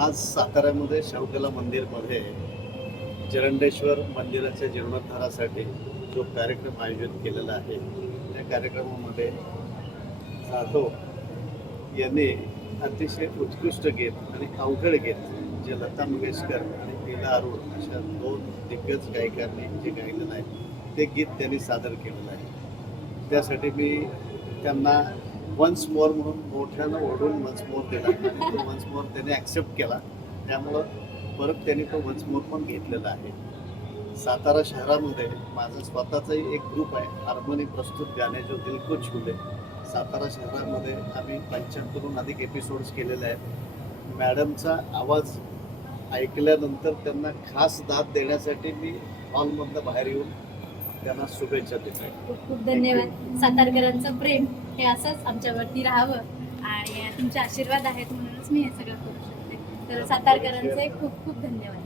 आज साताऱ्यामध्ये शाहूकला मंदिरमध्ये जरंडेश्वर मंदिराच्या जीर्णोद्धारासाठी जो कार्यक्रम आयोजित केलेला आहे त्या कार्यक्रमामध्ये जाधव यांनी अतिशय उत्कृष्ट गीत आणि अवघड गीत जे लता मंगेशकर आणि लीला अरुण अशा दोन दिग्गज गायकांनी जे गायलेलं आहे ते गीत त्यांनी सादर केलेलं आहे. त्यासाठी मी त्यांना वन्स मोर म्हणून मोठ्यानं ओढून वन्स मोर दिला आणि तो वन्स मोर त्याने ॲक्सेप्ट केला. त्यामुळं परत त्यांनी तो वन्स मोर पण घेतलेला आहे. सातारा शहरामध्ये माझं स्वतःचाही एक ग्रुप आहे, हार्मोनी प्रस्तुत गाणे जो दिल को छू ले. सातारा शहरामध्ये आम्ही 75हून अधिक एपिसोड्स केलेले आहेत. मॅडमचा आवाज ऐकल्यानंतर त्यांना खास दाद देण्यासाठी मी हॉलमधनं बाहेर येऊन त्यांना शुभेच्छा देत आहे. खूप खूप धन्यवाद. सातारकरांचं प्रेम हे असंच आमच्यावरती राहावं आणि तुमचे आशीर्वाद आहेत म्हणूनच मी हे सगळं करू शकते. तर सातारकरांचे खूप खूप धन्यवाद.